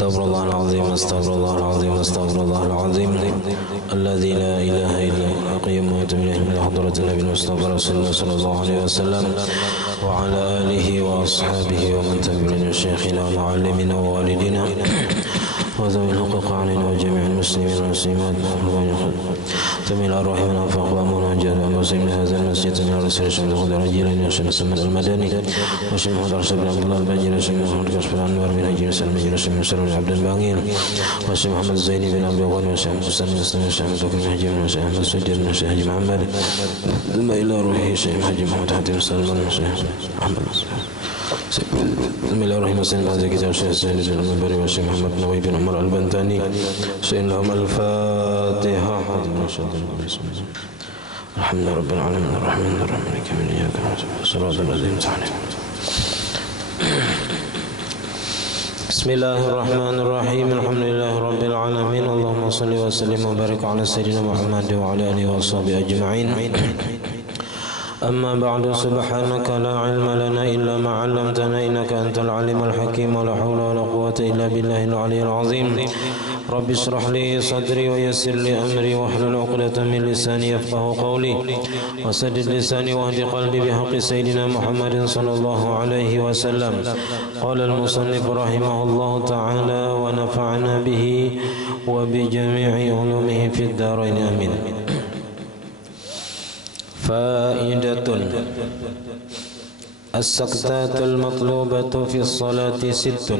أستغفر الله العظيم أستغفر الله العظيم أستغفر الله العظيم الذي لا إله إلا هو القيوم وأتوب إليه من حضرة النبي المصطفى رسول الله صلى الله عليه وسلم وعلى آله وأصحابه ومن تبعهم شيخنا ومعلمنا ووالدنا وذوي الحقوق علينا وجميع المسلمين والمسلمات جميع الأرواح والأنفاق ومناجاة المسلمين هذا المسجد من رسول الله خذ رجلا يشهد سمع المدني وشيخ محمد رشد بن عبد الله الباجي وشيخ محمد كشف الأنوار بن هجير سلم وشيخ مسلم بن عبد الباقي وشيخ محمد الزيني بن عبد الغني وشيخ حسن بن مسلم وشيخ محمد بن هجير وشيخ أحمد سجد وشيخ حجي محمد ثم إلى روحه شيخ حجي محمد حاتم سلمان وشيخ محمد بسم الله الرحمن الرحيم هذا كتاب الشيخ سيد بن المنبري والشيخ محمد بن نوي بن عمر البنتاني شيخ لهم الفاتحة الحمد لله رب العالمين الرحمن الرحيم مالك يوم الدين إياك نعبد وإياك نستعين صراط الذين أنعمت عليهم بسم الله الرحمن الرحيم الحمد لله رب العالمين اللهم صل وسلم وبارك على سيدنا محمد وعلى آله وصحبه أجمعين أما بعد سبحانك لا علم لنا إلا ما علمتنا إنك أنت العليم الحكيم ولا حول ولا قوة إلا بالله العلي العظيم رب اشرح لي صدري ويسر لي أمري واحلل عقدة من لساني يفقه قولي وسدد لساني واهد قلبي بحق سيدنا محمد صلى الله عليه وسلم قال المصنف رحمه الله تعالى ونفعنا به وبجميع علومه في الدارين آمين. فائدة السكتات المطلوبة في الصلاة ست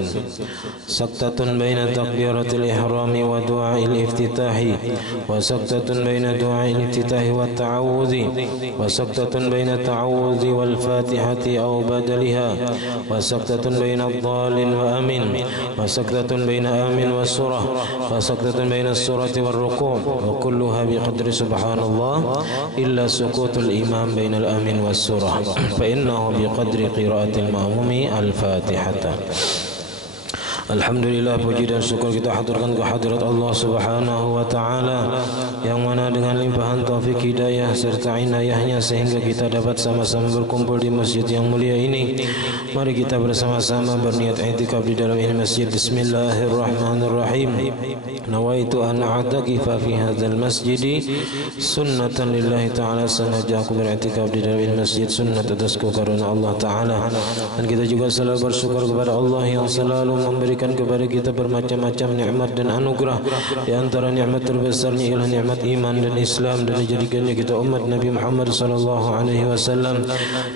سكتة بين تكبيرة الإحرام ودعاء الافتتاح وسكتة بين دعاء الافتتاح والتعوذ وسكتة بين التعوذ والفاتحة أو بدلها وسكتة بين الضال وآمن وسكتة بين آمن والسورة وسكتة بين السورة والركوع وكلها بقدر سبحان الله إلا سكوت الإمام بين الآمن والسورة فإنه بقدر قراءة المأموم الفاتحة. Alhamdulillah, puji dan syukur kita haturkan ke hadirat Allah Subhanahu wa taala yang mana dengan limpahan taufik hidayah serta inayahnya sehingga kita dapat sama-sama berkumpul di masjid yang mulia ini. Mari kita bersama-sama berniat i'tikaf di dalam ini masjid. Bismillahirrahmanirrahim. Nawaitu an a'takifa fi hadzal masjid sunnatan lillahi ta'ala, sengaja aku beriktikaf di dalam ini masjid sunnat atasku karena Allah taala. Dan kita juga selalu bersyukur kepada Allah yang selalu memberikan kepada kita bermacam-macam nikmat dan anugerah. Di antara nikmat terbesarnya ialah nikmat iman dan Islam, dan dijadikannya kita umat Nabi Muhammad sallallahu alaihi wasallam,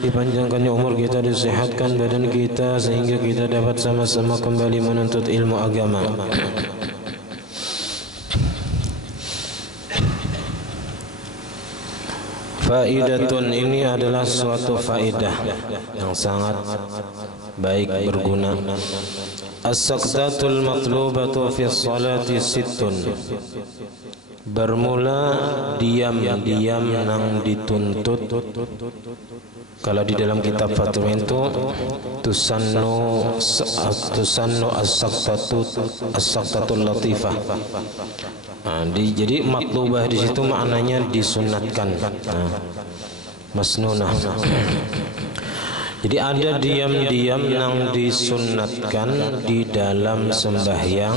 dipanjangkannya umur kita, disehatkan badan kita sehingga kita dapat sama-sama kembali menuntut ilmu agama. Faidatun, ini adalah suatu faidah yang sangat baik, berguna. As-saktatul matlubatu fi sholati sittun. Bermula diam-diam yang dituntut. Kalau di dalam kitab fatwa itu tusannu as-saktatul latifah. Jadi matlubah di situ maknanya disunatkan, masnunah. Jadi ada diam-diam yang disunatkan di dalam sembahyang,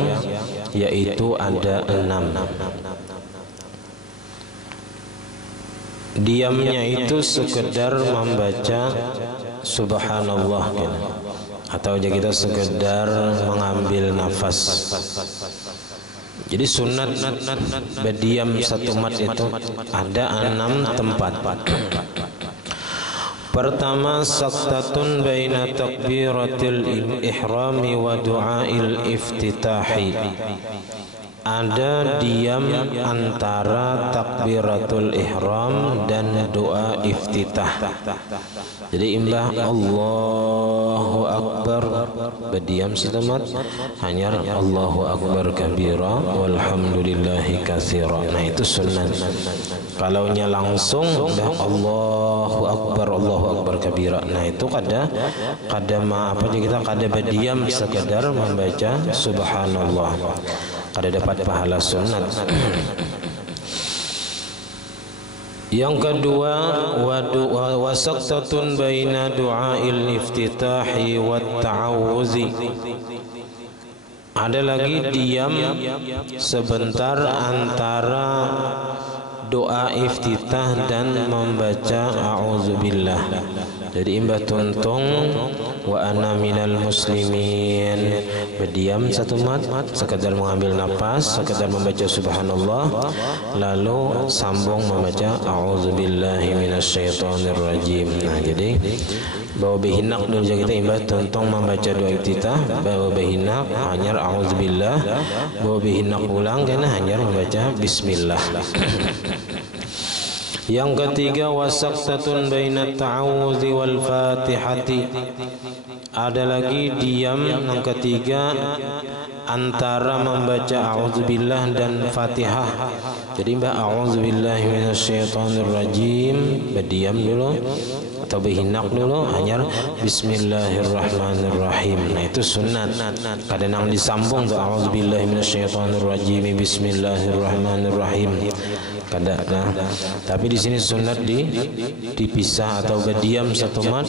yaitu ada 6. Diamnya itu sekedar membaca subhanallah gitu. Atau kita sekedar mengambil nafas. Jadi sunat berdiam satu mat itu ada 6 tempat. Pertama, saktatun baina takbiratil ihrami wa du'ail iftitahi. Ada diam antara takbiratul ihram dan doa iftitah. Jadi imbah Allahu Akbar berdiam setemat, hanya Allahu Akbar kabira walhamdulillahi katsira. Nah itu sunnah. Kalau nya langsung dah Allahu Akbar kabira. Nah itu kada kita kada berdiam sekedar membaca subhanallah. Kada dapat pahala sunat. Yang kedua, wasaqtatun baina du'ail iftitahi wat ta'awuzi. Ada lagi diam sebentar antara doa iftitah dan membaca a'udzubillah. Jadi imbah tuntung wa ana minal muslimin, berdiam satu mat, sekedar mengambil nafas, sekedar membaca subhanallah, lalu sambung membaca a'udzubillahi minasyaitonir rajim. Nah, jadi bawa behinak dulu kita imbah tuntung membaca doa iftitah, bawa behinak hanya a'udzubillah, bawa behinak ulang karena hanya membaca bismillah. Yang ketiga wasaqtatun bainat ta'awudzi wal fatihati. Ada lagi diam yang ketiga antara membaca a'udzubillah dan Fatihah. Jadi mbak a'udzubillahi minasyaitonir rajim, berdiam dulu atau berhinak dulu, hanya bismillahirrahmanirrahim. Nah, itu sunat. Kadang disambung tuh a'udzubillahi minasyaitonir rajim bismillahirrahmanirrahim. Kadang, tapi di sini sunat dipisah atau berdiam satu mat,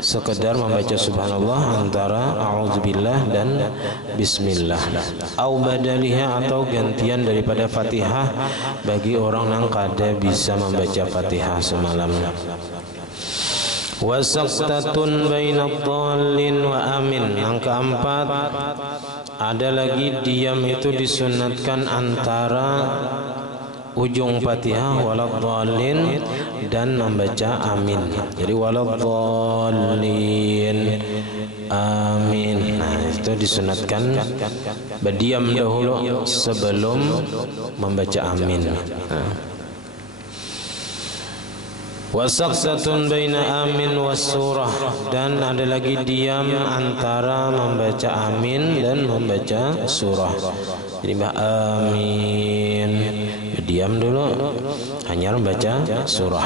sekedar membaca subhanallah antara a'udzubillah dan bismillah. Au badaliha, atau gantian daripada Fatihah bagi orang yang kada bisa membaca Fatihah semalam. Wasaqtatun bainad dhallin wa amin. Yang keempat, ada lagi diam itu disunatkan antara ujung Fatihah waladhdallin dan membaca amin. Jadi waladhdallin amin. Nah, itu disunatkan berdiam dahulu sebelum membaca amin. Wasaqtatun baina amin was surah, dan ada lagi diam antara membaca amin dan membaca surah. Jadi amin, diam dulu hanya membaca surah.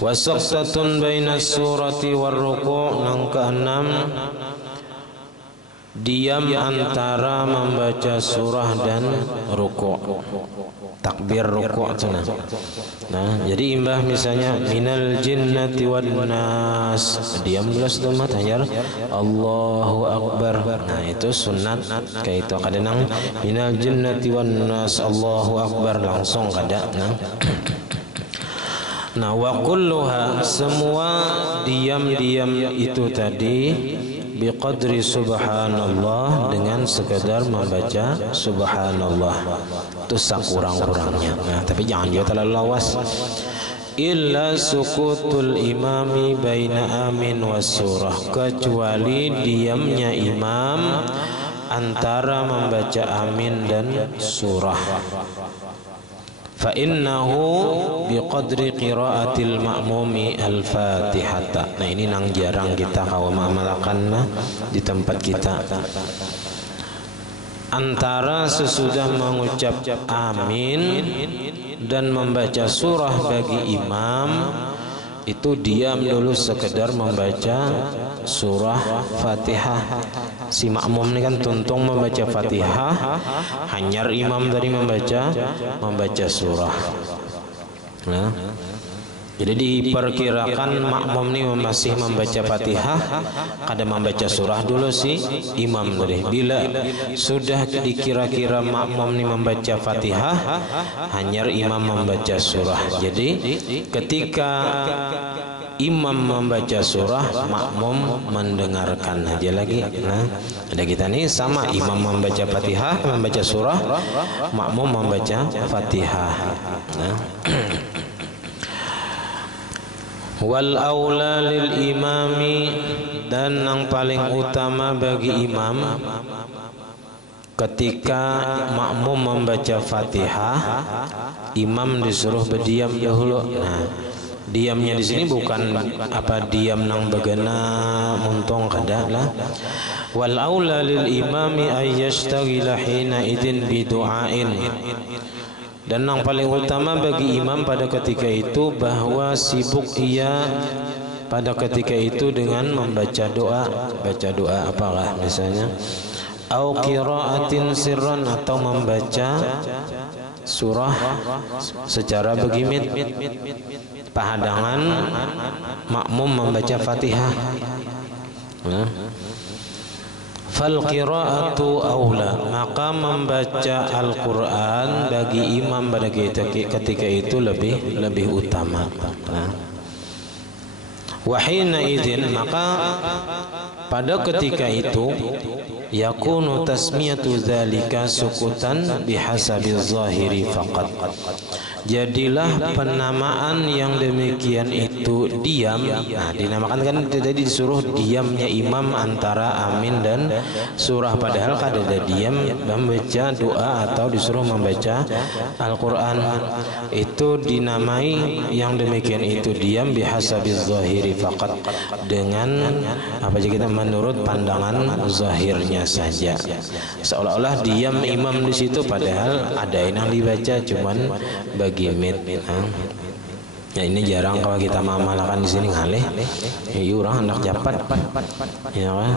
Wasaqtatun baina surati war ruku'. Yang keenam, diam antara membaca surah dan ruku', takbir ruku' itu. Nah, jadi imbah misalnya minal jinnati wan nas, diam dulu setelah hanya Allahu akbar. Nah, itu sunat kayak itu. Kadang minal jinnati wan nas Allahu akbar langsung kada. Nah, wa kulluha, semua diam-diam itu tadi biqadri subhanallah, dengan sekadar membaca subhanallah, itu sakurang-kurangnya. Nah, tapi jangan juga terlalu lawas. Illa sukutul imami baina amin was surah, kecuali diamnya imam antara membaca amin dan surah. Fa innahu biqadri qiraatil ma'mumi al-fatihata. Nah, ini nang jarang kita kaum amalkan di tempat kita. Antara sesudah mengucap amin dan membaca surah bagi imam, itu diam dulu sekedar membaca surah Fatihah. Si makmum ini kan tuntung membaca Fatihah, hanya imam tadi membaca surah. Nah, jadi diperkirakan makmum ini masih membaca Fatihah, kada membaca surah dulu si imam tadi. Bila sudah dikira-kira makmum ini membaca Fatihah, hanya imam membaca surah. Jadi ketika imam membaca surah, makmum mendengarkan aja lagi. Nah, ada kita nih sama, imam membaca Fatihah, membaca surah, makmum membaca Fatihah. Nah, wal aula lil imami, dan yang paling utama bagi imam ketika makmum membaca Fatihah, imam disuruh berdiam dahulu. Nah, diamnya di sini bukan apa diam nang bagana muntong kada lah. Wal aula lil imami ay yashtaghila hina idzin bi du'ain, dan yang paling utama bagi imam pada ketika itu bahwa sibuk ia pada ketika itu dengan membaca doa, baca doa apalah misalnya, au qiraatin sirran, atau membaca surah secara begimit, pahadangan makmum membaca Fatihah. fal qira'atu aula, maka membaca Al-Qur'an bagi imam pada ketika itu lebih utama. Wa hina idzin, maka pada ketika itu yakunu tasmiyatu dzalika sukutan bihasabi zahiri faqat, jadilah penamaan yang demikian itu diam. Nah, dinamakan kan tadi disuruh diamnya imam antara amin dan surah, padahal kada ada diam membaca doa atau disuruh membaca Al-Qur'an. Itu dinamai yang demikian itu diam bihasabi zahiri faqat, dengan apa aja kita menurut pandangan zahirnya saja, seolah-olah diam imam di situ padahal ada yang dibaca cuman gimit. Ya ini jarang kalau kita mamalkan di sini ngalih. Ya orang hendak cepat. Ya kan?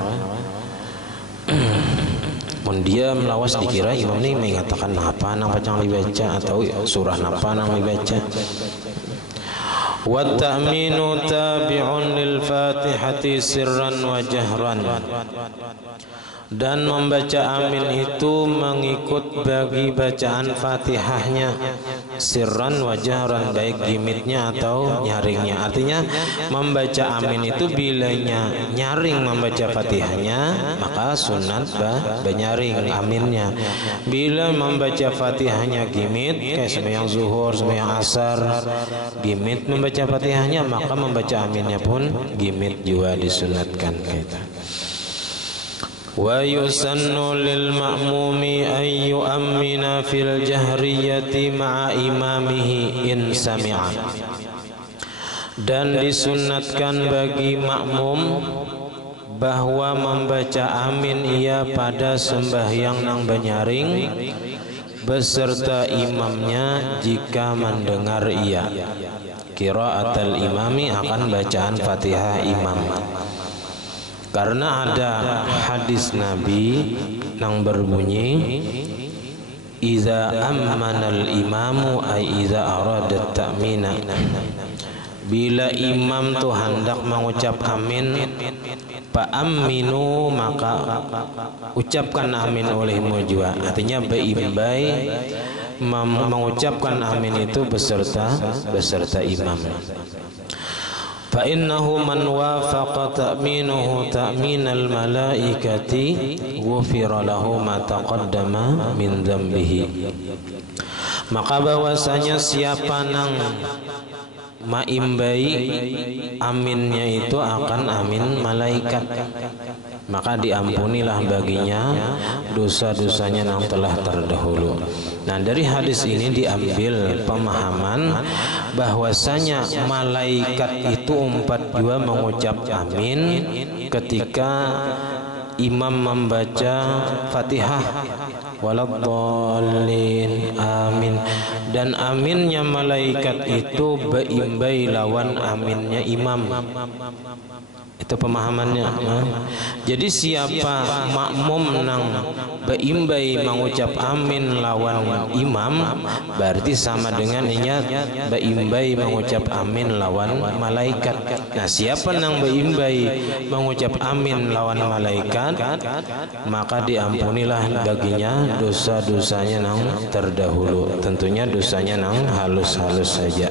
Mun dia melawas dikira imam ini mengatakan apa nang pacang dibaca atau surah apa nang dibaca. Wa ta'minu tabi'un lil Fatihati sirran wa jahran, dan membaca amin itu mengikut bagi bacaan Fatihahnya sirran wa jahran, baik gimitnya atau nyaringnya. Artinya membaca amin itu bila nyaring membaca Fatihahnya maka sunat banyaring aminnya. Bila membaca Fatihahnya gimit kayak sembahyang zuhur, sembahyang asar gimit membaca Fatihahnya, maka membaca aminnya pun gimit juga disunatkan kita. Wa yusannu lil ma'mumi ay yu'ammina fil jahriyati ma'a imamihi in sami'a, dan disunatkan bagi makmum bahwa membaca amin ia pada sembahyang nang banyaring beserta imamnya jika mendengar ia. Qiraatul imami akan bacaan Fatihah imam. Karena ada hadis Nabi yang berbunyi iza ammanal imamu ay iza arada ta'mina, bila imam tu hendak mengucap amin fa aminu, maka ucapkan amin olehmu juga. Artinya beimbai mengucapkan amin itu beserta imam. Fa innahu man wafaqa ta'minuhu ta'minal malaikati ghufira lahu ma taqaddama min dzambihi, maka bahwasanya siapa nang maimbai aminnya itu akan amin malaikat, maka diampunilah baginya dosa-dosanya yang telah terdahulu. Nah, dari hadis ini diambil pemahaman bahwasanya malaikat itu umpat juga mengucap amin ketika imam membaca Fatihah waladdallin amin, dan aminnya malaikat itu beimbai lawan aminnya imam. Itu pemahamannya. Jadi siapa makmum nang beimbai mengucap amin lawan imam, berarti sama dengan niat beimbai mengucap amin lawan malaikat. Nah, siapa nang beimbai mengucap amin lawan malaikat, maka diampunilah baginya dosa-dosanya nang terdahulu. Tentunya dosanya nang halus-halus saja.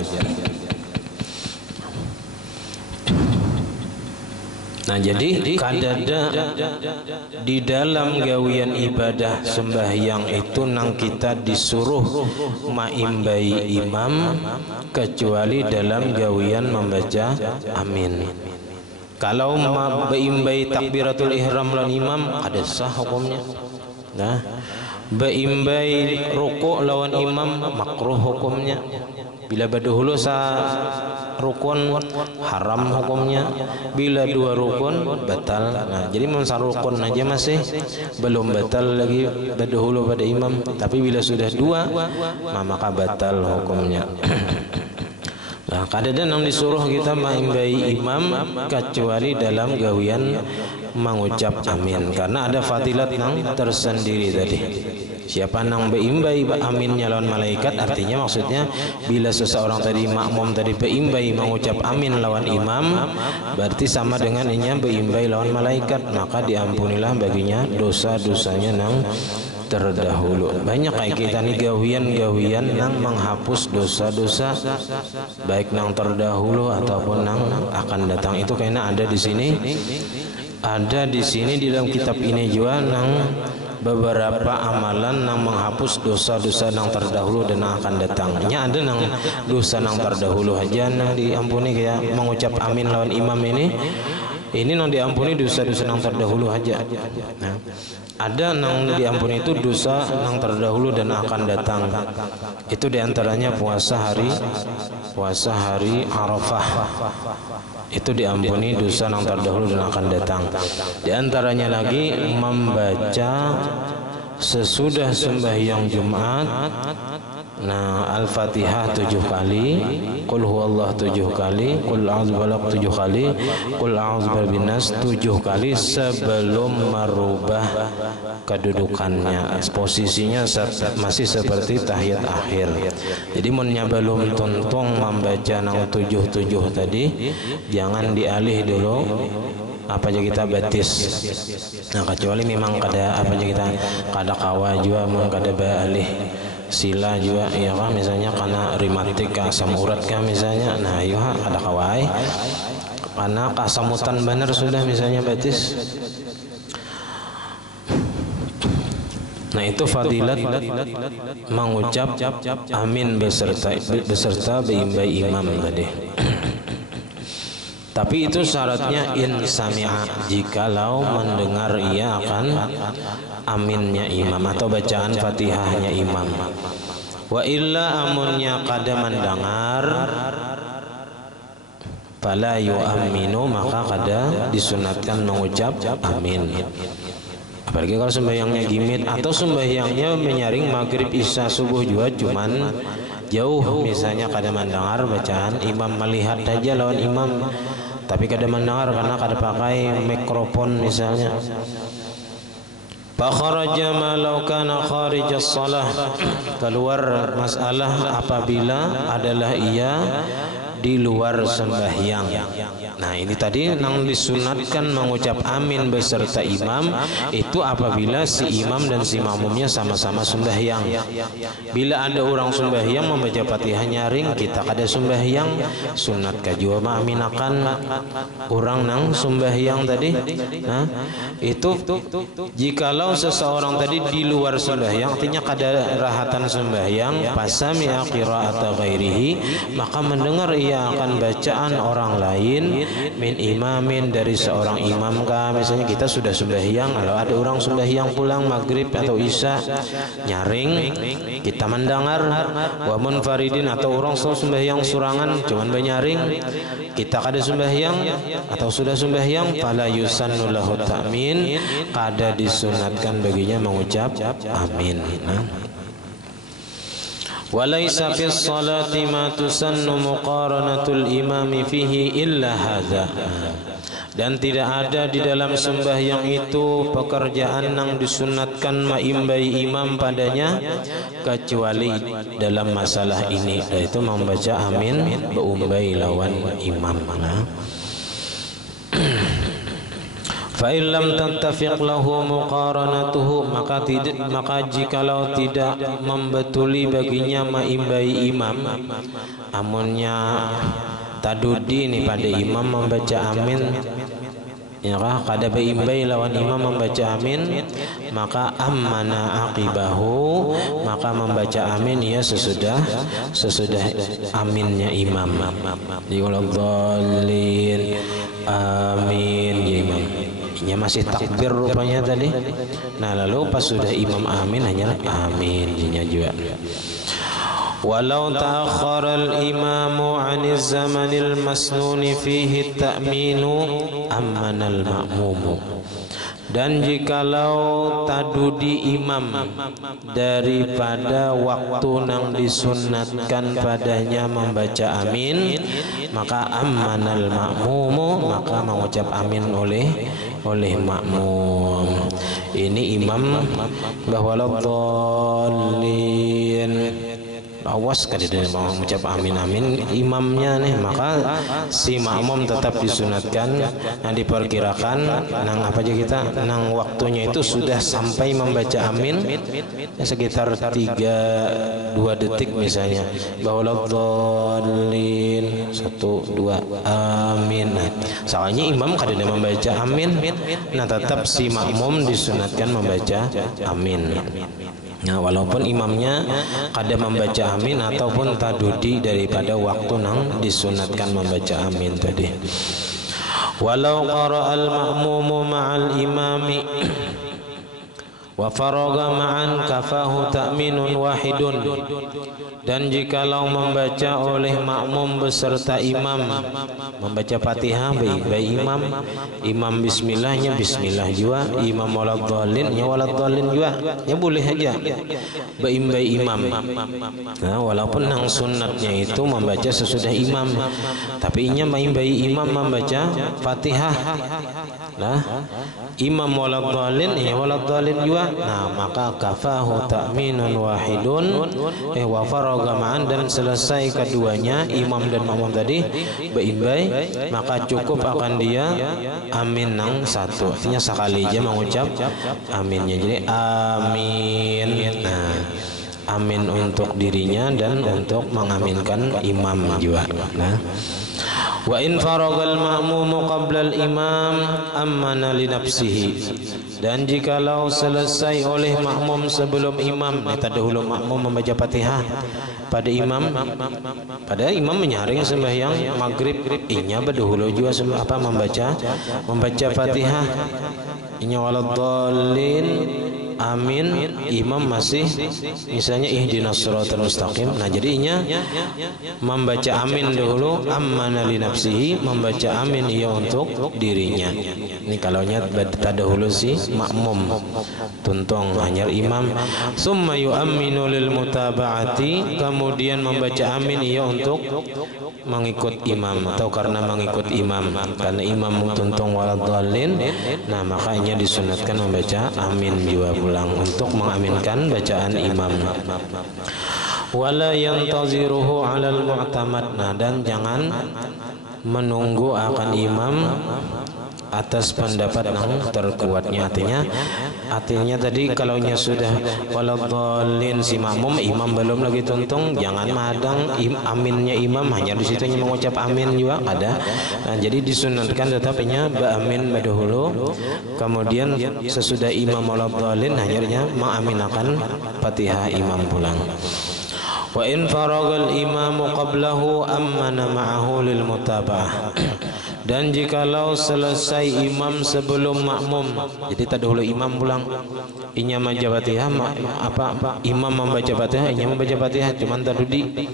Nah, jadi kadada di dalam gawian ibadah sembahyang itu nang kita disuruh maimbai imam kecuali dalam gawian membaca amin. Kalau beimbai takbiratul ihram lan imam ada sah hukumnya. Nah, beimbai ruku' lawan imam makruh hukumnya. Bila berdahulu rukun haram hukumnya, bila dua rukun batal. Nah, jadi rukun aja masih belum batal lagi berdahulu pada imam, tapi bila sudah dua maka batal hukumnya. Nah, kadang-kadang disuruh kita maimbai imam kecuali dalam gawian mengucap amin, karena ada fadilat yang tersendiri tadi. Siapa nang beimbai aminnya lawan malaikat, artinya maksudnya bila seseorang tadi makmum tadi beimbai mengucap amin lawan imam, berarti sama dengan inya beimbai lawan malaikat, maka diampunilah baginya dosa-dosanya nang terdahulu. Banyak kayak kita nih gawian-gawian nang menghapus dosa-dosa baik nang terdahulu ataupun nang akan datang. Itu kayaknya ada di sini. Ada di sini di dalam kitab ini juga nang beberapa amalan nang menghapus dosa-dosa nang terdahulu dan nang akan datangnya. Ada nang dosa nang terdahulu aja nang diampuni, kayak mengucap amin lawan imam ini nang diampuni dosa-dosa nang terdahulu aja. Nah, ada nang diampuni itu dosa nang terdahulu dan akan datang. Itu diantaranya puasa hari Arafah. Itu diampuni dosa nang terdahulu dan akan datang. Di antaranya lagi membaca sesudah sembahyang Jumat, nah Al-Fatihah 7 kali, Qul huwallah 7 kali, Qul a'udzu birabbil 7 kali, Qul a'udzu birabbin nas 7 kali sebelum merubah kedudukannya. Posisinya masih seperti tahiyat akhir. Jadi munnya belum tuntung membaca nang 7 tadi, jangan dialih dulu apa aja kita batis. Nah, kecuali memang kada apa aja kita kada kawa juga mun kada baalih sila juga ya kan, misalnya karena rematik asam urat kan misalnya, nah iya kada kawai karena kasamutan bener sudah misalnya batis. Nah, itu fadilat mengucap amin beserta beimbai imam tadi. Tapi itu syaratnya in sami'a, jikalau mendengar ia akan aminnya imam atau bacaan Fatihahnya imam. Wa illa amunnya kada mendengar fala yu'aminu, maka kada disunatkan mengucap amin. Apalagi kalau sembahyangnya gimit atau sembahyangnya menyaring maghrib isya subuh juga cuman jauh, misalnya kada mendengar bacaan imam, melihat saja lawan imam tapi kada mendengar karena kada pakai mikrofon misalnya. Fa kharaja ma law kana kharijas shalah, keluar masalah apabila adalah ia di luar sembahyang. Nah, ini tadi nang disunatkan mengucap amin beserta imam itu apabila si imam dan si makmumnya sama-sama sembahyang. Bila ada orang sembahyang membaca Fatihah nyaring, kita kada sembahyang, sunat kajua maaminakan orang nang sembahyang tadi. Nah, itu jikalau seseorang tadi di luar sembahyang, artinya kada rahatan sembahyang, pasami'a qira'ata ghairihi, maka mendengar ia akan bacaan orang lain min imamin, dari seorang imam kah, misalnya kita sudah sembahyang, kalau ada orang sembahyang pulang maghrib atau isya nyaring kita mendengar, wa munfaridin atau orang sembahyang surangan cuman banyaring kita kada sembahyang atau sudah sembahyang, fala yusannu lahu ta'min, kada disunatkan baginya mengucap amin. Walaysa fis salati ma tusannu muqaranatul imami fihi illa hadza, dan tidak ada di dalam sembahyang itu pekerjaan yang disunatkan maimbai imam padanya kecuali dalam masalah ini, yaitu membaca amin beumbai lawan imam. Fa illam tattafiq lahu muqaranatuhu, maka jikalau tidak membetuli baginya maimbai imam, amunnya tadudi ni pada imam membaca amin ya kah kada beimbai lawan imam membaca amin, maka ammana aqibahu, maka membaca amin ia sesudah aminnya imam. Diuladhdallin amin ya imam, nya masih takbir rupanya tadi. Nah, lalu pas sudah imam amin hanya amin nya juga. Walau ta'akhkhara al-imamu 'anil zamanil masnuni fihi ta'minu ammana al-ma'mumu, dan jikalau tadudi imam daripada waktu nang disunatkan padanya membaca amin, maka ammanal ma'mumu, maka mengucap amin oleh makmum. Ini imam bahwa waladdallin. Awas kada dia mau mengucap amin amin imamnya nih, maka si makmum tetap disunatkan. Nah diperkirakan nang apa aja kita nang waktunya itu sudah sampai membaca amin sekitar 2 detik misalnya, waladdallin 1 2 amin. Nah, soalnya imam kada dia membaca amin, nah tetap si makmum disunatkan membaca amin. Nah, walaupun imamnya kada membaca amin ataupun tadudi daripada waktu nang disunatkan membaca amin tadi. Walau qara'al ma'mumu ma'al imami wa faragha ma'an kafahu ta'minun wahidun. Dan jikalau membaca oleh makmum beserta imam, membaca Fatihah baik imam bismillahnya bismillah juga, imam waladhdallin juga, ya boleh aja baik imam. Nah, walaupun nang sunnatnya itu membaca sesudah imam, tapi inya baik imam membaca Fatihah. Nah, imam waladhdallin juga. Nah, maka kafahu ta'minun wahidun wa faragha ma'an, dan selesai keduanya imam dan makmum tadi baik, maka cukup akan dia amin nang satu. Artinya sekali aja mengucap aminnya. Jadi amin. Nah, amin untuk dirinya dan untuk mengaminkan imam juga. Nah, wa in faragal ma'mumu qabla al-imam ammana li nafsihi. Dan jikalau selesai oleh makmum sebelum imam, terdahulu makmum membaca Fatihah pada imam menyaring sembahyang maghrib, inya berdahulu juga membaca Fatihah, inya waladdallin amin, imam masih misalnya ihdinas siratal mustaqim. Nah, jadinya membaca amin dahulu, ammana li nafsihi, membaca amin ia untuk dirinya. Ini kalaunya terdahulu si makmum, tuntung hanya imam. Summa yu'amminu lil mutaba'ati, kemudian membaca amin ia untuk mengikut imam atau karena mengikut imam, karena imam tuntung waladdallin. Nah, makanya disunatkan membaca amin juga pulang untuk mengaminkan bacaan imam. Wala yantaziruhu 'alal mu'tamad. Nah, dan jangan menunggu akan imam atas pendapat yang terkuatnya. Artinya tadi kalaunya sudah waladdallin si makmum, imam belum lagi tuntung, jangan madang aminnya imam, hanya di situ mengucap amin juga ada. Nah, jadi disunatkan tetapnya ba'amin dahulu, kemudian sesudah imam waladdallin hanya mengaminakan Fatihah imam pulang. Wa in faragal imamu qablahu ammana ma'ahu lil mutaba'ah. Dan jikalau selesai imam sebelum makmum, jadi terdahulu imam pulang, inya membaca Fatihah, imam membaca Fatihah, inya membaca Fatihah, cuman terdudi.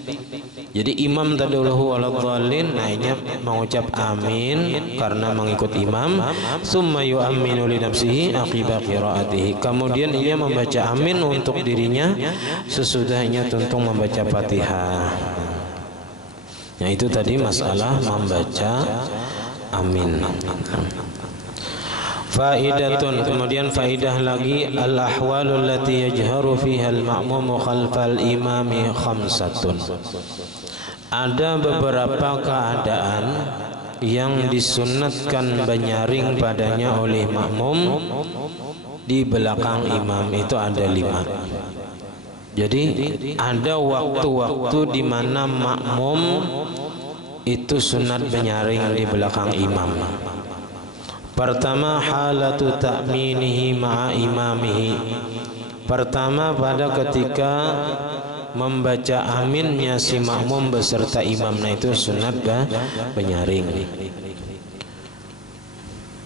Jadi imam terdahulu waladdallin, nah inya mengucap amin karena mengikut imam. Summa yu'amminu li nafsihi aqiba qiraatihi, kemudian ia membaca amin untuk dirinya sesudahnya tuntung membaca Fatihah. Nah, itu tadi masalah membaca amin. Faidatun, kemudian faidah lagi, al-ahwalul lati yajharu fiha al-ma'mumu khalfal imami khamsatun. Ada beberapa keadaan yang disunatkan menyaring padanya oleh makmum di belakang imam, itu ada 5. Jadi ada waktu-waktu di mana makmum itu sunat menyaring di belakang imam. Pertama, halatu ta'minihi ma'a imamihi. Pertama, pada ketika membaca aminnya si makmum beserta imam, nah itu sunat menyaring,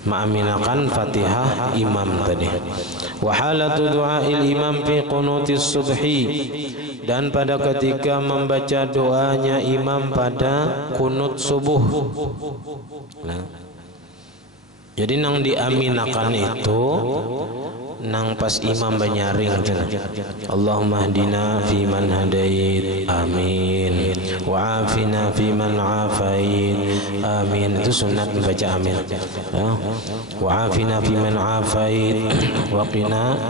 mengaminakan Fatihah imam tadi. Wa halatu du'ail imam fi qunutis subhi, dan pada ketika membaca doanya imam pada kunut subuh. Nah, jadi nang diaminakan itu nang pas imam banyaring Allahumma hdina fi man hadait, amin, wa afina fi man afait, amin. Itu sunat membaca amin ya. Wa afina fi man afait wa qina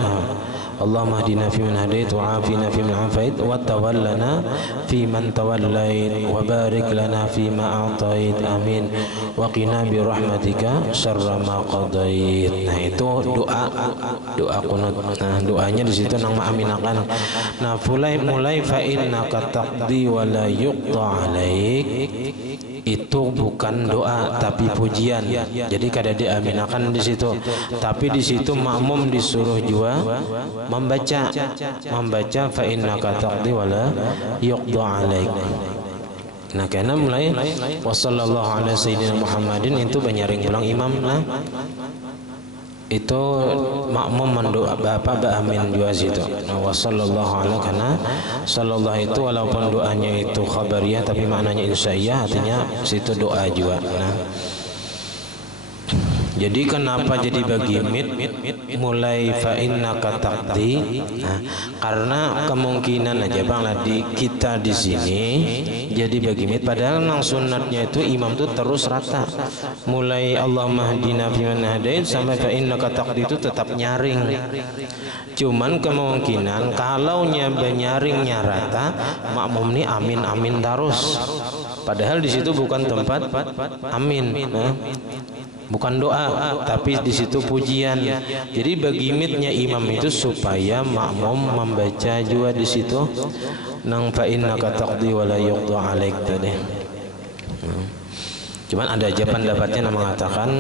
Allahumma hdina fi man hadait wa afina fi man afait wa tawallana fi man tawallait wa barik lana fi ma a'tait, amin, wa qina bi rahmatika syarra ma qadait. Nah itu doa qunut. Nah doanya di situ nang aminakan. Nah mulai fa innaka taqdi wa la yuqta alaik itu bukan doa tapi pujian. Jadi kada diaminakan di situ. Tapi di situ makmum disuruh juga membaca fa innaka taqdi wa la yuqda alaik. Nah karena mulai wassallallahu ala sayyidina Muhammadin itu banyaring pulang imam. Nah itu makmum mendoa bapak amin juga situ. Nah wassallallahu ala, karena sallallahu itu walaupun doanya itu khabariyah tapi maknanya insya'iyah, artinya situ doa juga. Nah jadi kenapa jadi bagi mit mulai fa innaka taqdi? Nah, karena kemungkinan aja bang di kita di sini jadi bagi mit, padahal nang sunatnya itu imam tuh terus rata mulai Allahumma hdina fi man hadait sampai fa innaka taqdi itu tetap nyaring. Cuman kemungkinan kalau nyaringnya rata makmum ini amin terus, padahal di situ bukan tempat amin. Nah, bukan doa tapi di situ pujian. Jadi bagi mitnya imam itu supaya makmum membaca juga di situ nang fa innaka taqdi wa la yuqda alaik tadi. Cuman ada aja pendapatnya yang mengatakan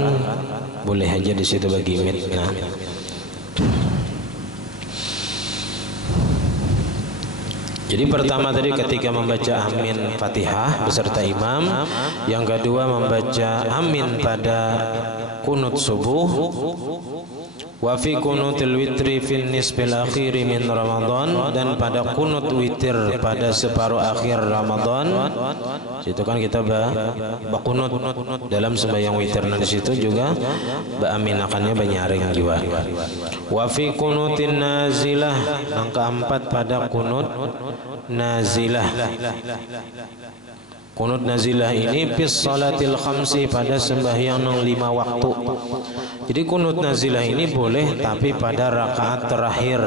boleh aja di situ bagi mit. Nah jadi pertama tadi ketika membaca amin Fatihah beserta imam, yang kedua membaca amin pada kunut subuh, wa fi kunutil witri fin nisfil akhiri min Ramadan, dan pada kunut witir pada separuh akhir Ramadan. Situ kan kita bakunut dalam sembahyang witir. Nah di situ juga baaminakannya banyaring juga. Wa fi kunutin nazilah, yang keempat pada kunut nazilah. Kunut nazilah ini fis salatil khamsi, pada sembahyang 5 waktu. Jadi kunut nazilah ini boleh tapi pada rakaat terakhir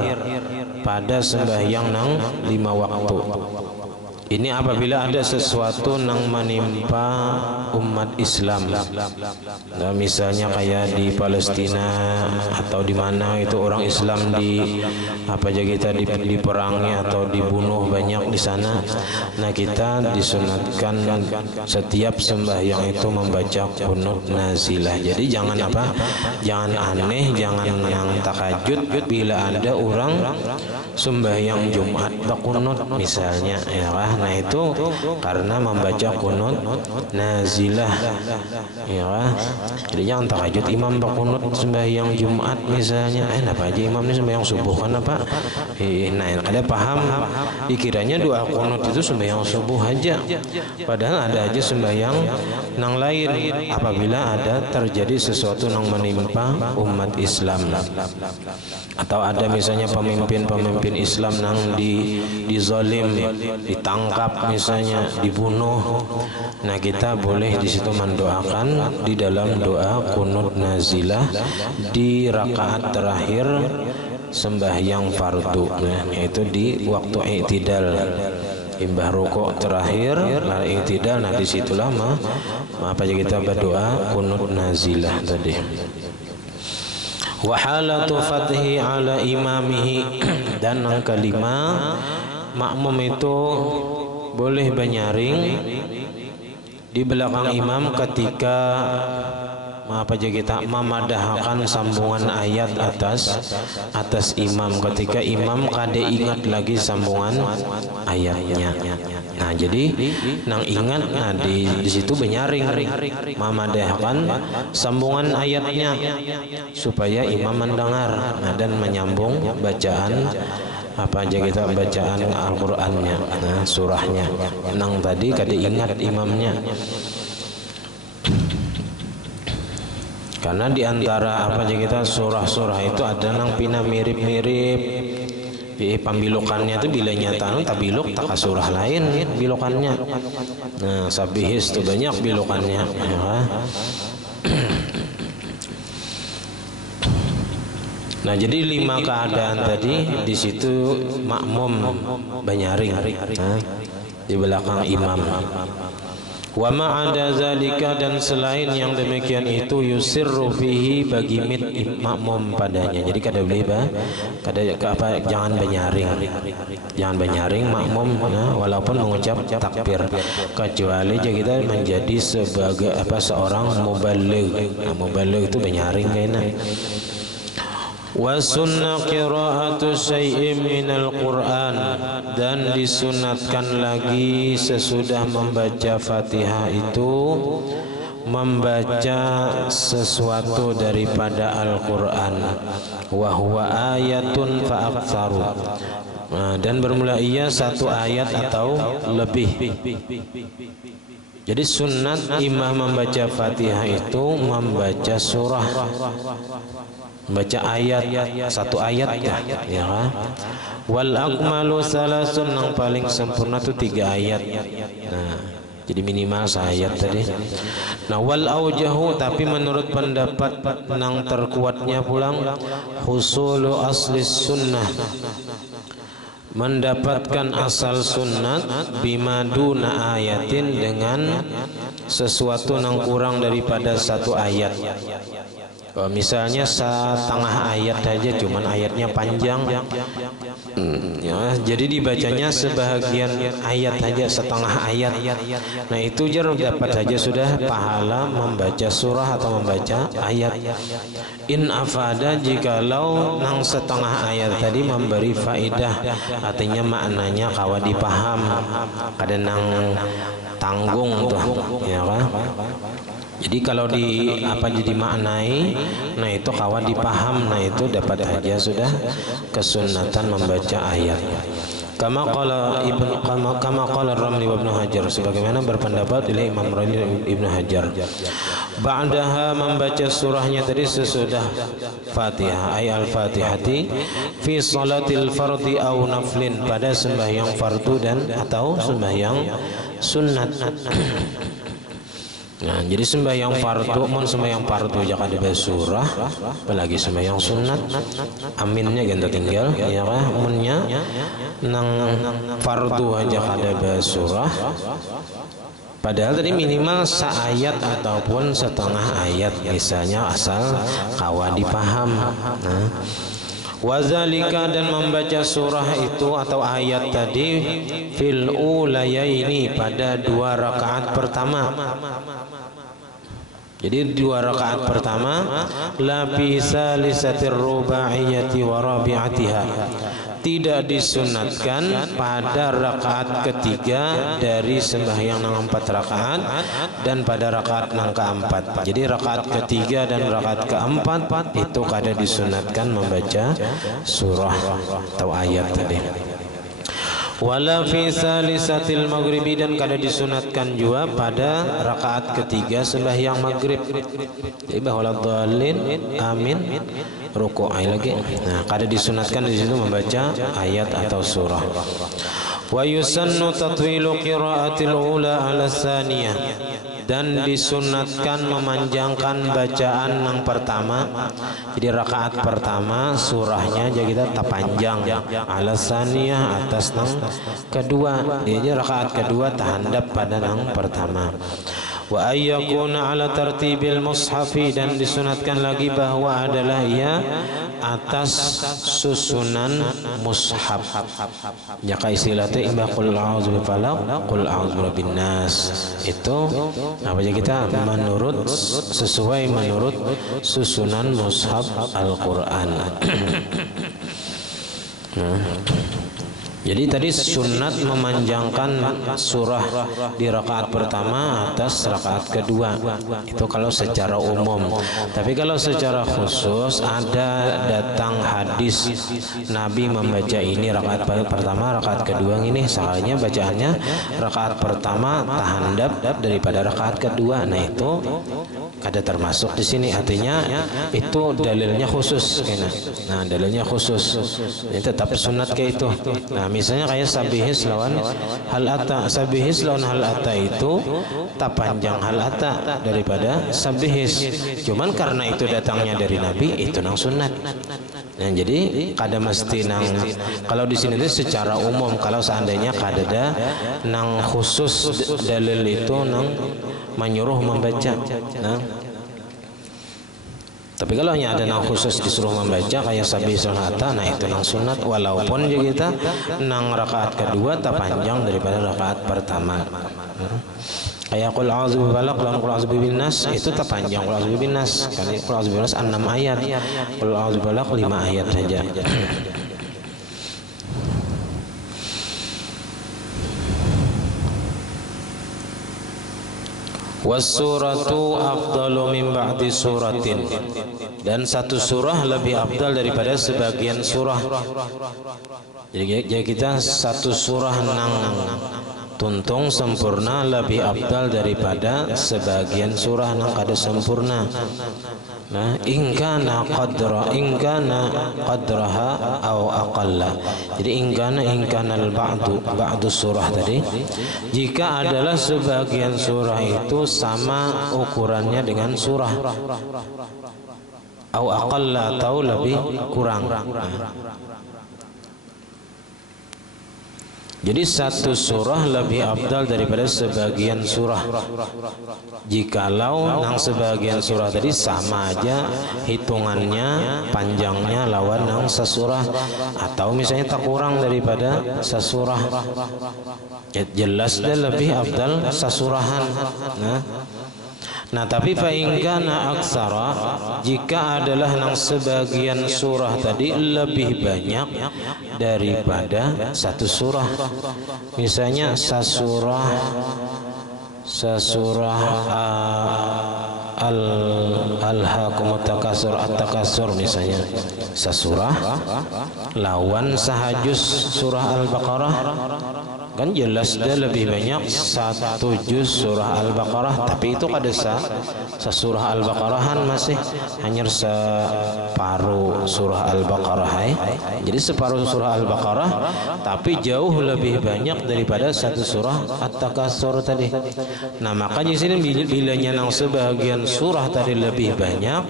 pada sembahyang 5 waktu. Ini apabila ada sesuatu yang menimpa umat Islam. Nah, misalnya kayak di Palestina atau di mana itu orang Islam di apa aja kita diperangi atau dibunuh banyak di sana. Nah, kita disunatkan setiap sembahyang itu membaca kunut nazilah. Jadi jangan jangan aneh, jangan yang takajud bila ada orang sembahyang Jumat bakunut misalnya, ya kan? Nah itu karena membaca kunut nazilah, ya kan? Jadi jangan takajud imam bakunut sembahyang Jumat misalnya. Apa aja imam ini sembahyang subuh kan apa? Nah ada paham dikiranya doa kunut itu sembahyang subuh aja, padahal ada aja sembahyang yang lain apabila ada terjadi sesuatu yang menimpa umat Islam, atau ada misalnya pemimpin Islam yang dizalim, ditangkap misalnya, dibunuh. Nah kita boleh di situ mendoakan di dalam doa kunut nazilah di rakaat terakhir sembahyang fardu, nah yaitu di waktu i'tidal, imbah rukuk terakhir lalu i'tidal. Nah disitulah apa aja kita berdoa kunut nazilah tadi. Wa halatu fathi ala imamihi, dan yang kelima makmum itu boleh banyaring di belakang imam ketika apa aja kita memadahkan sambungan ayat atas imam, ketika imam kada ingat lagi sambungan ayatnya. Nah jadi nang ingat, nah di situ benyaring memadahkan sambungan ayatnya supaya imam mendengar, nah, dan menyambung bacaan apa aja kita bacaan Al-Qur'annya, nah surahnya nang tadi kada ingat imamnya. Karena di antara apa aja kita surah-surah itu ada nang pina mirip-mirip pambilokannya itu bila nyata tabilok tak surah lain bilokannya. Nah, sabihis itu banyak bilokannya ya. Nah, jadi 5 keadaan tadi di situ makmum banyaring di belakang imam. Wa ma'ada zalika, dan selain yang demikian itu yusirru fihi bagi makmum padanya. Jadi kada boleh jangan banyaring makmum walaupun mengucap takbir, kecuali kita menjadi sebagai seorang mubaligh. Mubaligh itu banyaring kayaknya. Wa sunnah qira'atu syai'in minal Qur'an, dan disunatkan lagi sesudah membaca Fatihah itu membaca sesuatu daripada Al-Qur'an, wa huwa ayatun fa aktsaru, dan bermula ia 1 ayat atau lebih. Jadi sunat imam membaca Fatihah itu membaca surah, membaca ayat, 1 ayat ya kan? Wal akmalu salasun, yang paling sempurna itu 3 ayat. Nah, jadi minimal 1 ayat tadi. Nah, wal aujahu, tapi menurut pendapat yang terkuatnya pulang, husulu asli sunnah, mendapatkan asal sunnat bima duna ayatin, dengan sesuatu yang kurang daripada 1 ayat. Misalnya 1/2 ayat saja, cuman ayatnya panjang ya, jadi dibacanya sebahagian ayat saja, 1/2 ayat. Nah, itu dapat saja sudah pahala membaca surah atau membaca ayat. In afada, jikalau nang 1/2 ayat tadi memberi faidah, artinya maknanya kawa dipaham, kada nang tanggung tuh ya kan. Jadi kalau jadi maknai, nah itu kawan dipaham, nah itu dapat aja sudah kesunatan membaca ayat. Kama qala Ramli wa Ibnu Hajar, sebagaimana berpendapat oleh Imam Ramli Ibnu Hajar. Ba'daha, membaca surahnya tadi sesudah Fatihah, ayat Al-Fatihati fi salatil fardhi au naflin, pada sembahyang fardu dan atau sembahyang sunat. Nah, jadi sembahyang fardu jangan ada surah, apalagi sembahyang sunat aminnya ganda tinggal ya kah, munnya nang fardu aja kada surah, padahal tadi minimal 1 ayat ataupun 1/2 ayat misalnya, asal kawa dipaham. Nah, wazalika, dan membaca surah itu atau ayat tadi fil ulayaini, pada 2 rakaat pertama. Jadi 2 rakaat pertama, la fi salisatir rubaiyati wa rabi'atiha, tidak disunatkan pada rakaat ketiga dari sembahyang nang 4 rakaat dan pada rakaat nang keempat. Jadi rakaat ketiga dan rakaat keempat itu kada disunatkan membaca surah atau ayat tadi. Wala fi salisatil maghribi, dan kada disunatkan juga pada rakaat ketiga sembahyang maghrib. Jadi bahwa dhalin amin ruku'ai lagi. Nah, kada disunatkan di situ membaca ayat atau surah. Wa yusannu tatwilu qira'atil ula 'ala tsaniyah, dan disunatkan memanjangkan bacaan yang pertama. Jadi rakaat pertama surahnya jadi kita tak panjang, alasannya atas nang kedua. Jadi rakaat kedua tahandap pada nang pertama. Wa ayyakuna ala tartibil mushafi, dan disunatkan lagi bahwa adalah ia atas susunan mushaf. Jaka istilahnya imba qul a'udzu bifalaq, qul a'udzu birabbin nas, itu apa aja kita menurut sesuai menurut susunan mushaf Al-Qur'an. Jadi tadi sunat memanjangkan surah di rakaat pertama atas rakaat kedua, itu kalau secara umum. Tapi kalau secara khusus ada datang hadis Nabi membaca ini rakaat pertama, rakaat kedua ini, soalnya bacaannya rakaat pertama tahandap daripada rakaat kedua. Nah itu Ada termasuk di sini, artinya itu dalilnya khusus kena. Nah, dalilnya khusus. Ini tetap sunat kayak itu. Nah, misalnya kayak sabihis lawan hal ata. Sabihis lawan hal ata itu tak panjang hal ata daripada sabihis. Cuman karena itu datangnya dari Nabi, itu nang sunat. Nah, jadi kada mesti nang, kalau di sini itu secara umum, kalau seandainya kada nang khusus dalil itu nang menyuruh membaca. Nah, tapi kalau hanya ada nang khusus disuruh membaca kayak sabih sunata, nah itu nang sunat, walaupun juga kita nang rakaat kedua tak panjang daripada rakaat pertama. Kayak qul a'udzu bifalaq dan qul a'udzu binnas itu tak panjang. Qul a'udzu binnas, kan qul a'udzu binnas 6 ayat. Qul a'udzu bifalaq 5 ayat saja. Was-suratu afdalu min ba'di suratin, dan satu surah lebih afdal daripada sebagian surah. Jadi kita satu surah nang tuntung sempurna lebih afdal daripada sebagian surah nang kada sempurna. Nah, ingkana qadraha au aqalla. Jadi ingkana al-ba'du surah tadi, jika adalah sebagian surah itu sama ukurannya dengan surah, au aqalla atau lebih kurang. Jadi satu surah lebih afdal daripada sebagian surah. Jikalau nang sebagian surah tadi sama aja hitungannya, panjangnya lawan nang sesurah, atau misalnya tak kurang daripada sesurah, jelas dia lebih afdal sesurahan. Nah, tapi fa in kana aksara, jika adalah nang sebagian surah tadi lebih banyak daripada satu surah. Misalnya sesurah al-haakumut takasur at-takasur, misalnya sesurah lawan sahajus surah Al-Baqarah, kan jelas dia lebih banyak satu juz surah Al-Baqarah, tapi itu kada sesurah Al-Baqarahan, masih hanya separuh surah Al-Baqarah. Jadi separuh surah Al-Baqarah tapi jauh lebih banyak daripada satu surah At-Takasur tadi. Nah, maka di sini bilanya nang sebagian surah tadi lebih banyak,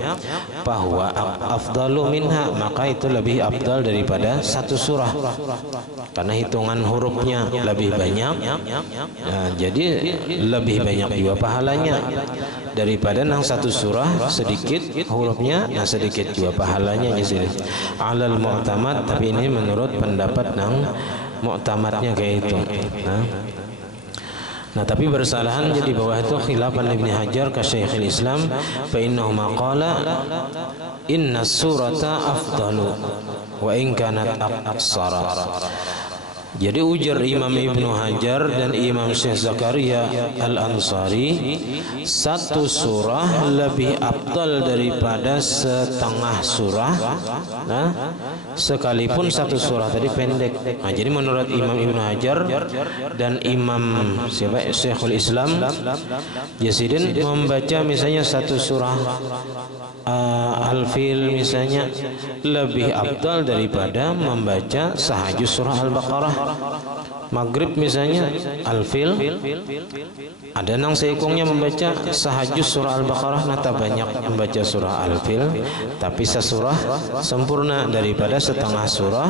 bahwa afdalu minha, maka itu lebih afdal daripada satu surah, karena hitungan hurufnya lebih banyak. Nah, jadi lebih banyak juga pahalanya daripada nang satu surah sedikit hurufnya, nah sedikit juga pahalanya di sini. Alal mu'tamad, tapi ini menurut pendapat nang mu'tamadnya kayak itu. Nah, tapi bersalahan jadi bawah itu khilafan Ibnu Hajar ke Syekhul Islam, fa innahu maqala inna surata afdalu wa in kanat aqsara. Jadi ujar Imam Ibnu Hajar dan Imam Syekh Zakaria Al-Ansari, satu surah lebih afdal daripada setengah surah, nah, sekalipun satu surah tadi pendek. Nah, jadi menurut Imam Ibnu Hajar dan Imam Syekhul Islam Yazidin, membaca misalnya satu surah Al-Fil misalnya lebih afdal daripada membaca sahajus surah Al-Baqarah. Maghrib misalnya Al-Fil, ada nang seikungnya membaca sahajus surah Al-Baqarah, nata banyak membaca surah Al-Fil tapi sesurah sempurna daripada setengah surah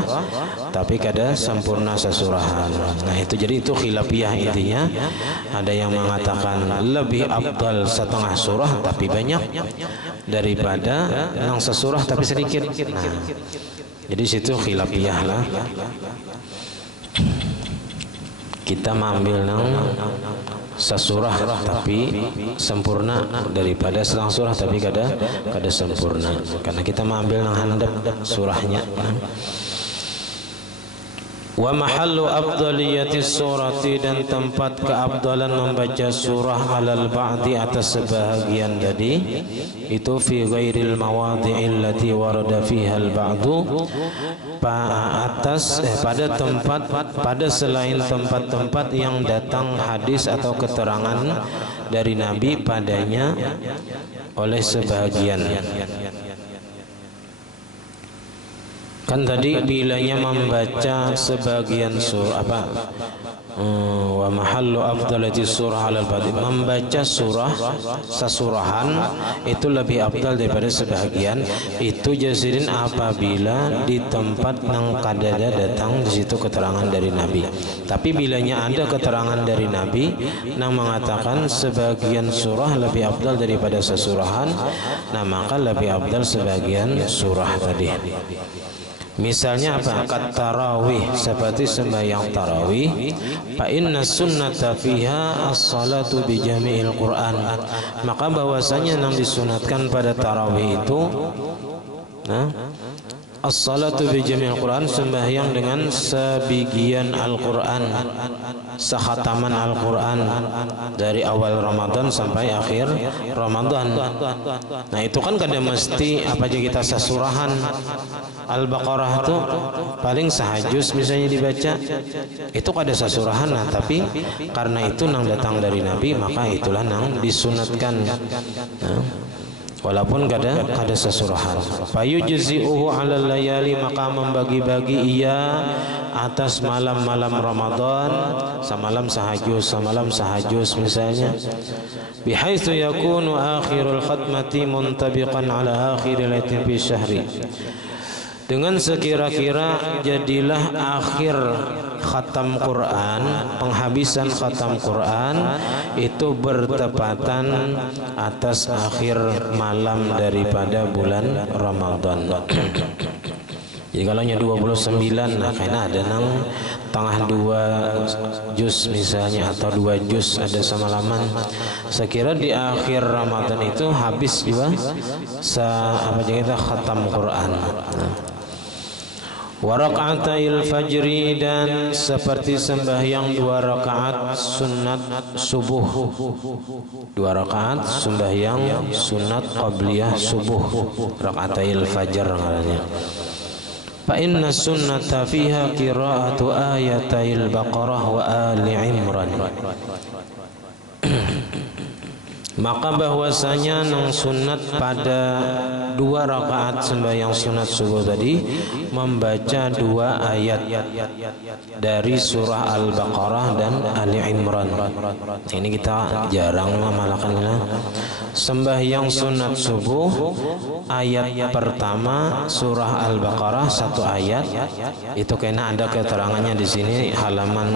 tapi kada sempurna sesurahan. Nah, itu jadi itu khilafiyah intinya. Ada yang mengatakan lebih afdal setengah surah tapi banyak daripada nang sesurah tapi sedikit. Nah, jadi situ khilafiyah lah. Kita mengambil nang sesurah tapi sempurna daripada setengah surah tapi kada sempurna, karena kita mengambil nang handap surahnya. Wa mahallu afdaliyati surati, dan tempat keabdalan membaca surah alal ba'di, atas sebahagian tadi itu fi ghairil mawadhi'il lati warada fiha al ba'du, pada selain tempat-tempat yang datang hadis atau keterangan dari Nabi padanya oleh sebagian. Kan tadi bilanya membaca sebagian surah wa mahallu afdalati surah alal badi, membaca surah sesurahan itu lebih afdal daripada sebagian. Itu jasirin apabila di tempat nang kadada datang di situ keterangan dari Nabi. Tapi bilanya ada keterangan dari Nabi nang mengatakan sebagian surah lebih afdal daripada sesurahan, nah maka lebih afdal sebagian surah tadi. Misalnya apa? Kat tarawih, seperti sembahyang tarawih. Fa inna sunnata fiha as-salatu bi jami'il Qur'an. Maka bahwasanya yang disunatkan pada tarawih itu, as-salatu bi jami'il Qur'an, sembahyang dengan sebagian Al-Qur'an, sehataman Al-Qur'an dari awal Ramadan sampai akhir Ramadan. Nah itu kan kada mesti apa aja kita sesurahan. Al-Baqarah itu paling sahajus misalnya dibaca, itu kada sesurahan. Nah tapi karena itu nang datang dari Nabi, maka itulah nang disunatkan. Walaupun kada sesurahan. Fayujzi'uhu 'alal layali, maka membagi-bagi ia atas malam-malam Ramadan, semalam sahajus misalnya. Bihaitsu yakunu akhirul khatmati muntabiqan 'ala akhiril lailatin fi syahri. Dengan sekira-kira jadilah akhir khatam Quran, penghabisan khatam Quran itu bertepatan atas akhir malam daripada bulan Ramadan. Jadi kalau 29, nah kayaknya ada nang tengah 2 juz misalnya, atau 2 juz ada semalaman. Sekira di akhir Ramadan itu habis juga apa kita khatam Quran. Wa raka'atil fajri, dan seperti sembahyang 2 rakaat sunat subuh, 2 rakaat sembahyang sunat qabliyah subuh, raka'atil fajr namanya. Fa inna sunnata fiha qira'atu ayatil Baqarah wa Ali Imran. Maka bahwasanya nang sunat pada 2 rakaat sembahyang sunat subuh tadi membaca 2 ayat dari surah Al-Baqarah dan Ali Imran. Ini kita jarang memalakannya. Sembahyang sunat subuh ayat pertama surah Al-Baqarah 1 ayat. Itu kena ada keterangannya di sini halaman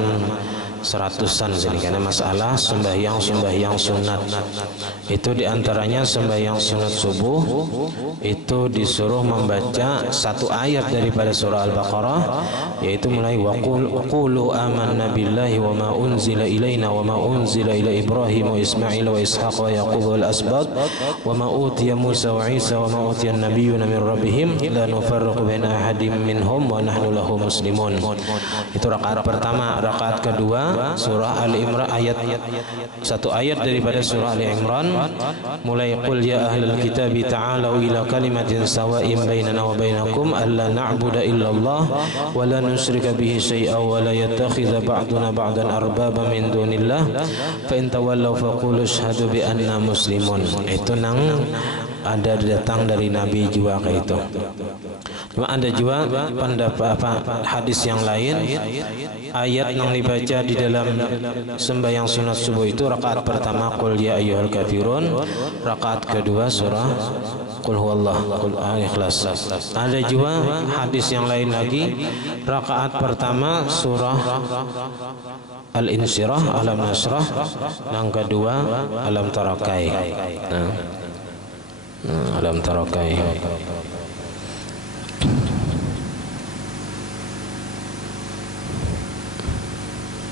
100-an sini, karena masalah sembahyang sunat. Itu diantaranya sembahyang sunat subuh itu disuruh membaca 1 ayat daripada surah Al-Baqarah, yaitu mulai waqulu amanna billahi wa ma unzila ilaina wa ma unzila ila Ibrahim wa Ismail wa Ishaq wa Yaqub wal asbad wa ma utiya Musa wa Isa wa ma utiya an-nabiyyuna min rabbihim la nufarriqu baina ahadin minhum wa nahnu lahu muslimun. Itu rakaat pertama. Rakaat kedua surah Ali Imran, ayat 1 ayat daripada surah Ali Imran, mulai qul ya ahlal kitabi ta'alu ila kalimatin sawa'in bainana wa bainakum alla na'budu illallah wa la nusyrika bihi syai'an wa la yattakhidha ba'duna ba'dan arbaba min dunillah fa in tawallaw faqulu asyhadu bi anna muslimun. Itu nang ada datang dari Nabi juga kayak itu. Cuma ada juga pendapat hadis yang lain, ayat yang dibaca di dalam sembahyang sunat subuh itu rakaat pertama qul ya ayyuhal kafirun, rakaat kedua surah qul huwallahu ikhlas. Ada juga hadis yang lain lagi, rakaat pertama surah Al-Insyirah, Alam Nasrah, yang kedua Alam Tarakai. Alam Tarakai.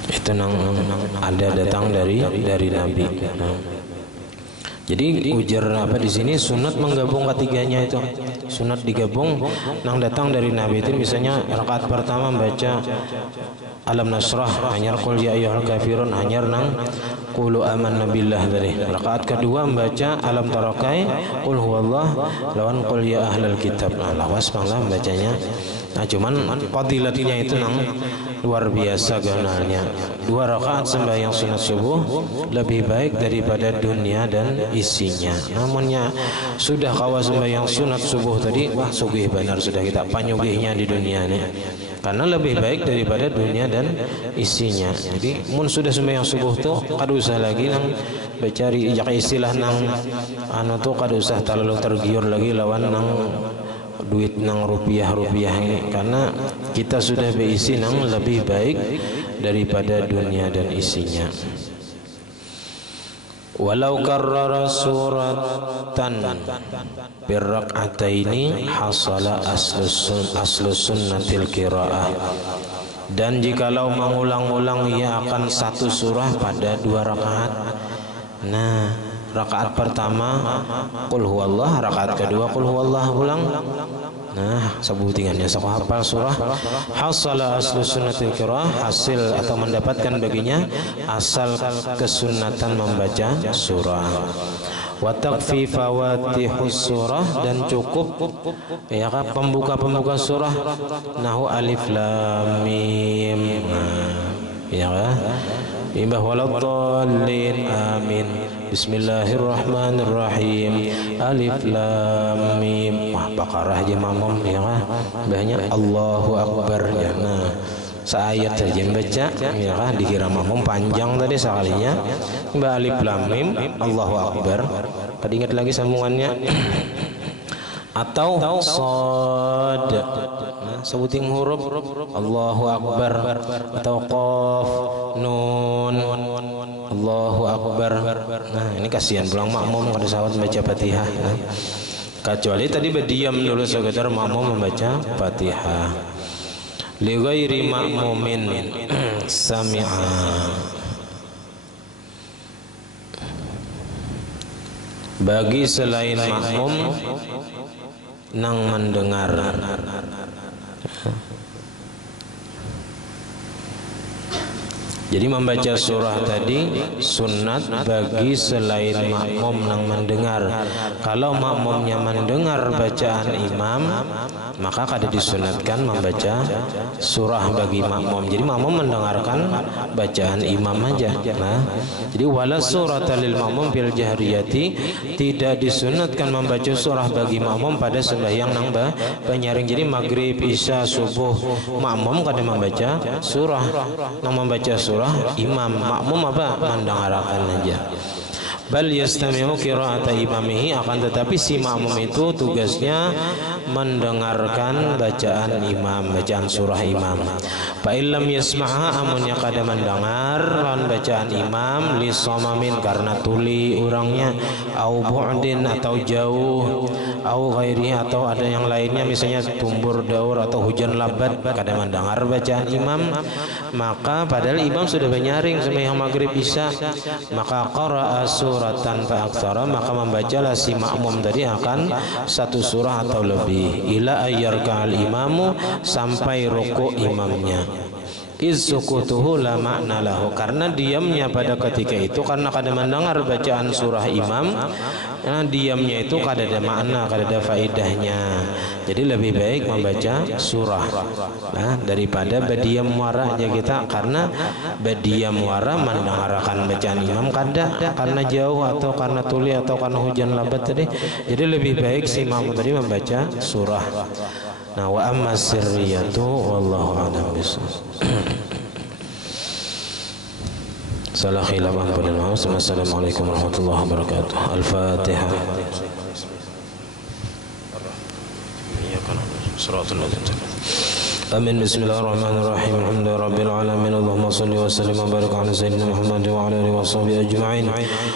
Itu nang ada datang dari Nabi. Jadi ujar apa di sini sunat menggabung ketiganya itu. Sunat digabung nang datang dari Nabi itu, misalnya rakaat pertama baca Alam Nasrah, hanyar qul ya ayyuhal kafirun, hanyar nang qulu amanna billah tadi. Rakaat kedua membaca Alam Tarakai, qul huwallah, lawan qul ya ahlal kitab. Nah, lawas banglah bacanya. Nah, cuman fadilatnya itu nang luar biasa ganalnya. 2 rakaat sembahyang sunat subuh lebih baik daripada dunia dan isinya. Namunnya sudah kawa sembahyang sunat subuh tadi, wah sugih benar sudah kita panyugihnya di dunia nih. Karena lebih baik daripada dunia dan isinya. Jadi mun sudah sembahyang subuh tuh kada usah lagi nang becari jak istilah nang anu tuh kada usah terlalu tergiur lagi lawan nang duit nang rupiah ini, karena kita sudah berisi nang lebih baik daripada dunia dan isinya. Walau karrara suratan birrak'ataini hasala aslu sunnatil qiraah. Dan jikalau mengulang-ulang ia akan satu surah pada 2 rakaat. Nah, rakaat pertama qul huwallah, rakaat kedua qul huwallah ulang. Nah, sebutingannya sok hafal surah. Hasala aslu sunnatil qiraah, hasil atau mendapatkan baginya asal kesunatan membaca surah. Wa takfi fawatihus surah, dan cukup ya kan pembuka surah nahu alif lam mim. Ya kan? Imbah waladdallin amin. Bismillahirrahmanirrahim. Alif lam mim. Wah, Baqarah aja mamam ya kan. Banyak Allahu akbar ya. Nah, seayat saja baca ya kan, dikira mamam panjang tadi sekalinya. Mbak alif lam mim Allahu akbar. Tadi ingat lagi sambungannya. Atau shad. Nah, sebutin huruf Allahu akbar, atau qaf, nun Allahu akbar. Nah, ini kasihan pulang makmum kada sawat baca Fatihah. Nah, kecuali tadi berdiam dulu sekedar makmum membaca Fatihah. Li ghairi makmumin sami'a, bagi selain makmum nang mendengar. Jadi membaca surah tadi sunat bagi selain makmum nang mendengar. Kalau makmumnya mendengar bacaan imam, maka kada disunatkan membaca surah bagi makmum. Jadi makmum mendengarkan bacaan imam aja. Nah, jadi wala surata lil makmum bil jahriyati, tidak disunatkan membaca surah bagi makmum pada sembahyang nang penyaring. Jadi maghrib, isya, subuh makmum kada membaca surah, nang membaca surah imam. Makmum apa? Mendengarkan aja. Bal yastami'u qira'ata imamihi, akan tetapi si makmum itu tugasnya mendengarkan bacaan imam, bacaan surah imam. Fa illam yasma'ha, amunnya kada mendengar lan bacaan imam, li samamin karena tuli orangnya, au bu'din atau jauh, au ghairi atau ada yang lainnya, misalnya tumbur daur atau hujan lebat, kada mendengar bacaan imam, maka padahal imam sudah menyaring sembahyang maghrib isya, maka qara'a suratan fa aktsara, maka membacalah si makmum tadi akan satu surah atau lebih, ila ayyarka'al imamu, sampai ruku imamnya. Iz sukutuhu la makna lahu, karena diamnya pada ketika itu karena kada mendengar bacaan surah imam, nah diamnya itu kada ada makna, kada ada faedahnya. Jadi lebih baik membaca surah, nah, daripada berdiam muara aja kita, karena berdiam muara mendengarkan bacaan imam kada, karena jauh atau karena tuli atau karena hujan lebat tadi. Jadi lebih baik si imam tadi membaca surah. Nah, wa amma sirriyatu wallahu a'lam bishawab. Salah khilaf ampun maaf. Assalamualaikum warahmatullahi wabarakatuh. Al-Fatihah. Amin. Bismillahirrahmanirrahim. Alhamdulillahi rabbil alamin. Allahumma shalli wa sallim wa barik ala sayyidina Muhammad wa ala alihi wa sahbihi ajma'in.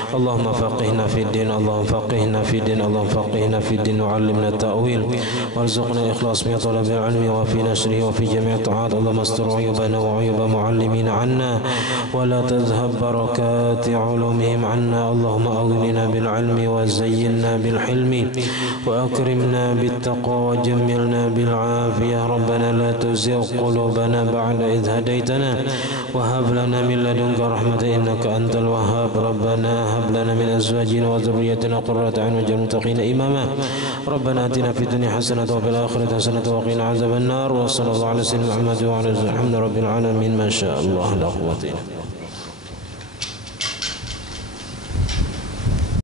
Allahumma faqihna fid din, Allahumma faqihna fid din, Allahumma faqihna fid din wa 'allimna ta'wil warzuqna ikhlas fi talabil ilmi wa fi nashrihi wa fi jami' ta'at. Allahumma astur 'uyubana wa 'uyuba mu'allimina 'anna wa la tadhhab barakati 'ulumihim 'anna. Allahumma aghnina bil 'ilmi wa zayyinna bil hilmi wa akrimna bit taqwa wa jammilna bil 'afiyah. Rabbana la تزغ قلوبنا بعد إذ هديتنا وهب لنا من لدنك رحمة إنك أنت الوهاب ربنا هب لنا من أزواجنا وذريتنا قرة أعين واجعلنا للمتقين إماما ربنا آتنا في الدنيا حسنة وفي الآخرة حسنة وقنا عذاب النار وصلى الله على سيدنا محمد وعلى آله الحمد رب العالمين ما شاء الله لا قوة إلا بالله.